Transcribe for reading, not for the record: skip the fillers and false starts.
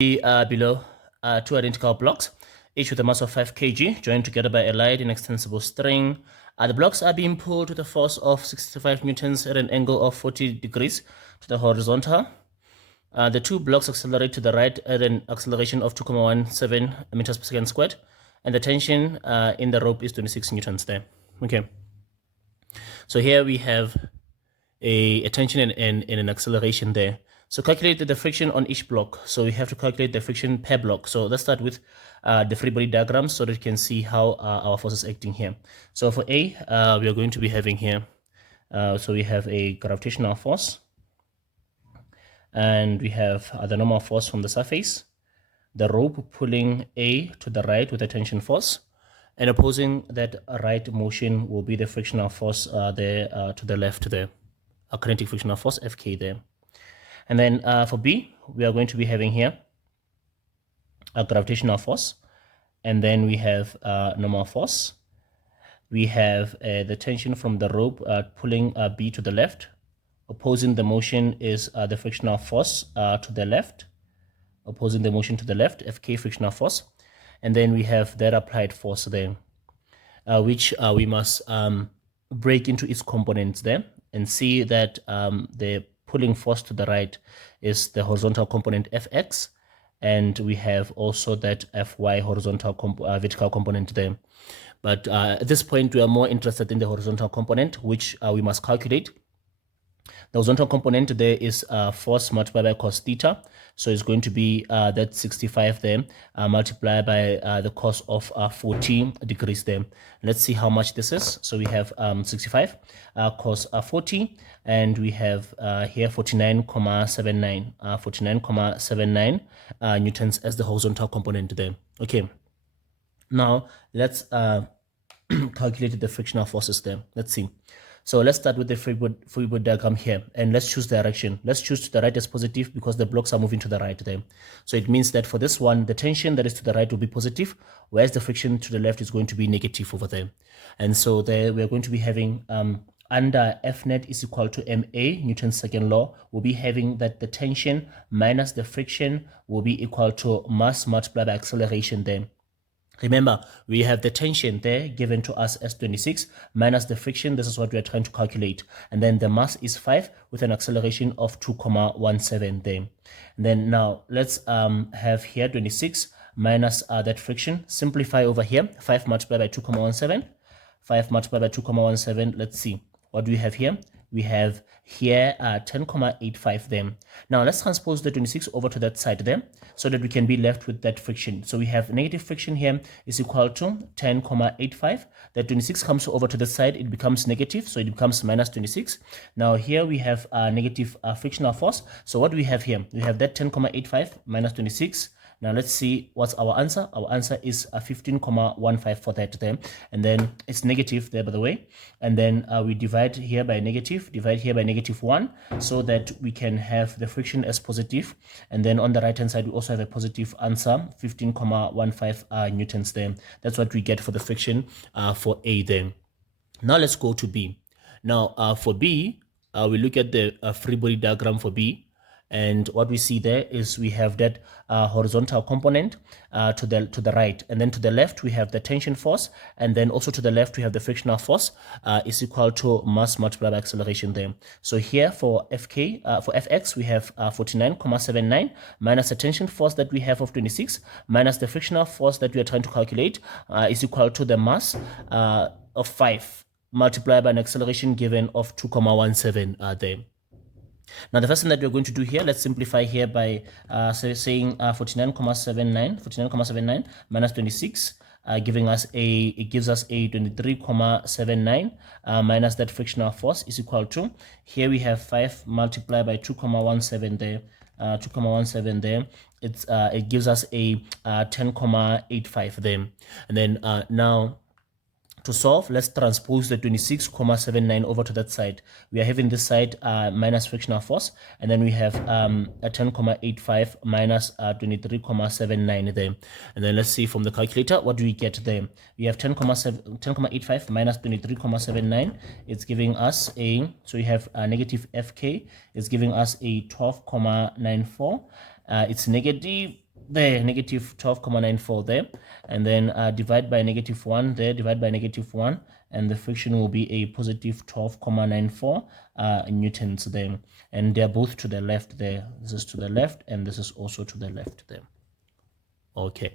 Below two identical blocks, each with a mass of 5 kg, joined together by a light inextensible string. The blocks are being pulled with a force of 65 newtons at an angle of 40 degrees to the horizontal. The two blocks accelerate to the right at an acceleration of 2.17 meters per second squared, and the tension in the rope is 26 newtons there. Okay. So here we have a tension and an acceleration there. So calculate the friction on each block. So we have to calculate the friction per block. So let's start with the free body diagram so that you can see how our force is acting here. So for A, we are going to be having here, so we have a gravitational force, and we have the normal force from the surface, the rope pulling A to the right with a tension force, and opposing that right motion will be the frictional force there to the left there, a kinetic frictional force Fk there. And then for B, we are going to be having here a gravitational force, and then we have normal force. We have the tension from the rope pulling B to the left. Opposing the motion is the frictional force to the left. Opposing the motion to the left, Fk frictional force. And then we have that applied force there, which we must break into its components there and see that the pulling force to the right is the horizontal component Fx, and we have also that Fy horizontal vertical component there. But at this point, we are more interested in the horizontal component, which we must calculate. The horizontal component there is force multiplied by cos theta. So it's going to be that 65 there multiplied by the cos of 40 degrees there. Let's see how much this is. So we have 65 cos 40, and we have here 49.79 49.79 newtons as the horizontal component there. Okay, now let's calculate the frictional forces there. Let's see. So let's start with the free body diagram here, and let's choose direction. Let's choose to the right as positive because the blocks are moving to the right there. So it means that for this one, the tension that is to the right will be positive, whereas the friction to the left is going to be negative over there. And so there we're going to be having under F net is equal to MA, Newton's second law, we'll be having that the tension minus the friction will be equal to mass multiplied by acceleration there. Remember, we have the tension there given to us as 26 minus the friction. This is what we are trying to calculate. And then the mass is 5 with an acceleration of 2.17 there. And then now let's have here 26 minus that friction. Simplify over here. 5 multiplied by 2.17. 5 multiplied by 2.17. Let's see. What do we have here? We have here 10.85 there. Now let's transpose the 26 over to that side there so that we can be left with that friction. So we have negative friction here is equal to 10.85. That 26 comes over to the side, it becomes negative, so it becomes minus 26. Now here we have negative frictional force. So what do we have here? We have that 10.85 minus 26. Now let's see what's our answer. Our answer is 15.15 for that there. And then it's negative there, by the way. And then we divide here by negative, divide here by -1, so that we can have the friction as positive. And then on the right hand side, we also have a positive answer, 15.15 newtons there. That's what we get for the friction for A there. Now let's go to B. Now for B, we look at the free body diagram for B. And what we see there is we have that horizontal component to the right, and then to the left we have the tension force, and then also to the left we have the frictional force is equal to mass multiplied by acceleration there. So here for Fx we have 49.79 minus the tension force that we have of 26 minus the frictional force that we are trying to calculate is equal to the mass of 5 multiplied by an acceleration given of 2.17 there. Now the first thing that we're going to do here, let's simplify here by saying 49.79 minus 26, giving us it gives us a 23.79 minus that frictional force is equal to, here we have 5 multiplied by 2.17 there, 2.17 there. It gives us a 10.85 there. And then now to solve, let's transpose the 26.79 over to that side. We are having this side minus frictional force, and then we have a 10.85 minus 23.79 there. And then let's see from the calculator, what do we get there? We have 10.85 minus 23.79. It's giving us a, so we have a negative Fk. It's giving us a 12.94. It's negative there, negative 12,94 there, and then divide by negative 1 there, divide by negative 1, and the friction will be a positive 12,94 newtons there, and they're both to the left there. This is to the left, and this is also to the left there. Okay.